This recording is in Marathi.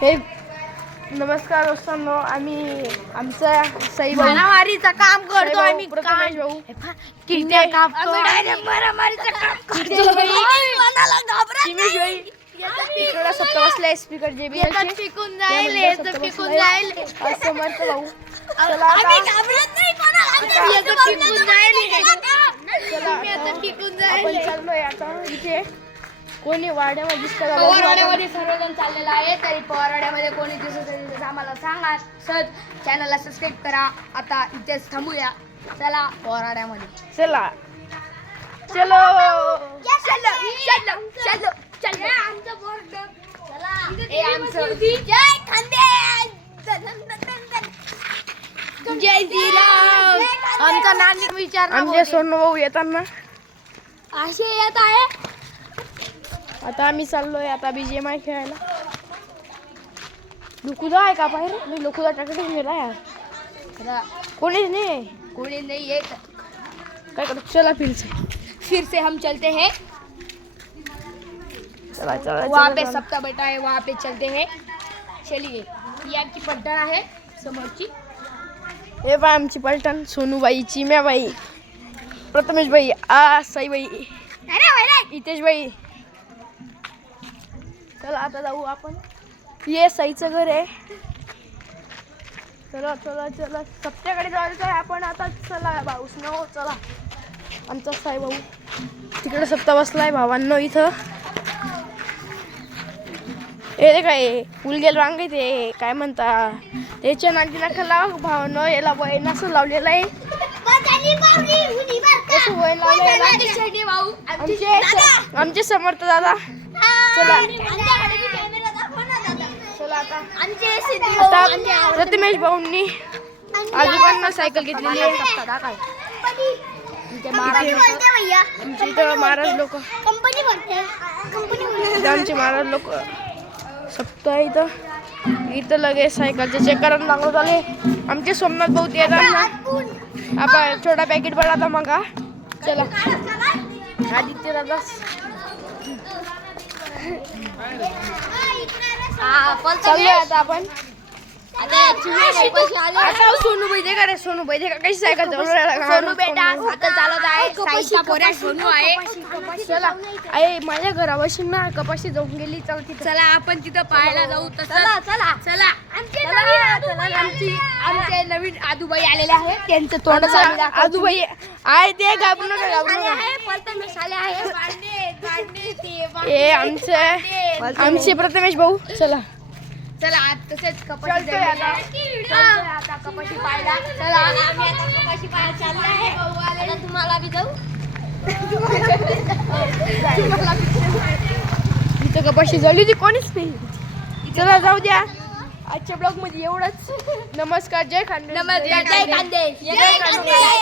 हे नमस्कार दोस्तांनो, आम्ही आमचा साईबाई मारामारीचं काम करतो आम्ही. प्रथमेश भाऊ किड्या कापतो. मारामारीचं काम करतो. कोणाला घाबरत नाही. इकडे सप्त बसले स्पीकर याच्यात पिकून जाईल, याचं पिकून जाईल. समर्थ भाऊ चला आम्ही आता घाबरत नाही कोणाला. याचं पिकून जाईल. याचं पिकून आपण जाईल. चाललोय आता इथे. कोणी वाड्यामध्ये दिसतं का? पवारवाड्यामध्ये सर्वजण चाललेला आहे. तरी पवारवाड्यामध्ये कोणी दिसत असेल तर आम्हाला सांगा. सर चॅनलला सबस्क्राईब करा. आता इथेच थांबूया. चला पवारवाड्यामध्ये. चला चलो चलो आमचं बोर्ड. हे आमचं जय खानदेश. जय श्रीराम. आमचा नानी विचार आमचे सोनू भाऊ येताना. असे येत आहे. आता आम्ही चाललोय आता BGMI खेळायला. लुकुदा आहे का बाहेर? मी लुकुदा टाकून गेला यार. कोणीच नाही. कोणी नहीं येत. काय करू? चला फिर से हम चलते हैं. चला चला वहाँ पे सप्ताह बैठा है, वहाँ पे चलते हैं. चलिए ये आपकी पट्टन आहे समोरची. हे बाय आमची पलटण. सोनूबाई, चिम्याबाई, प्रथमेशबाई, साईबाई, हितेशबाई. चला आता जाऊ आपण. ये साईचं घर आहे. चला चला चला सप्त्याकडे जायचं आहे आपण आता. चला भाऊ स्नो चला. आमचा साई भाऊ तिकडे सप्ता बसलाय भावांनो इथं. हे काय फुलगेल वांगे ते काय म्हणता त्याच्या नांदी नका लाव भावांनो. याला वय नसं लावलेलं आहे. कसं वय लावलेलं आहे. आमचे समर्थ दादा. चला चला आता प्रथमेश भाऊंनी आजोबांना सायकल घेतलेली आहे. आमच्या इथं महाराज लोक आमचे महाराज लोक सप्ताह इथं लगेच सायकलचे चेक करायला लागलो झाले. आमचे सोमनाथ भाऊ येतात आपण छोटा पॅकेट बनवता मग. चला आदित्य दादा. चाललोय आता आपण. आता सोनूबाई दे का रे? सोनूबाई दे का? कशी सायकल सोनू बेटा आता चालत आहे. साईचा पोऱ्या सोनू आहे. चला आई माझ्या घरापाशी ना कपाशी जाऊन गेली. चल तिथं. चला आपण तिथं पाहायला जाऊ. चला चला चला. आमचे नवीन आदूबाई आलेले आहेत. त्यांचं तोंड आजूबाई आहे ते घाबरू नका घाबरू नका. हे आमचे प्रथमेश भाऊ. चला चला आज तसेच कपाशी आता कपाशी पाहायला. चला आम्ही आता कपाशी पाहायला चाललो आहे. आता तुम्हाला बी जाऊ. इथं कपाशी झाली होती कोणीच नाही. चला जाऊ द्या. आजच्या ब्लॉग मध्ये एवढंच. नमस्कार. जय खानदेश. नमस्कार. जय खानदेश.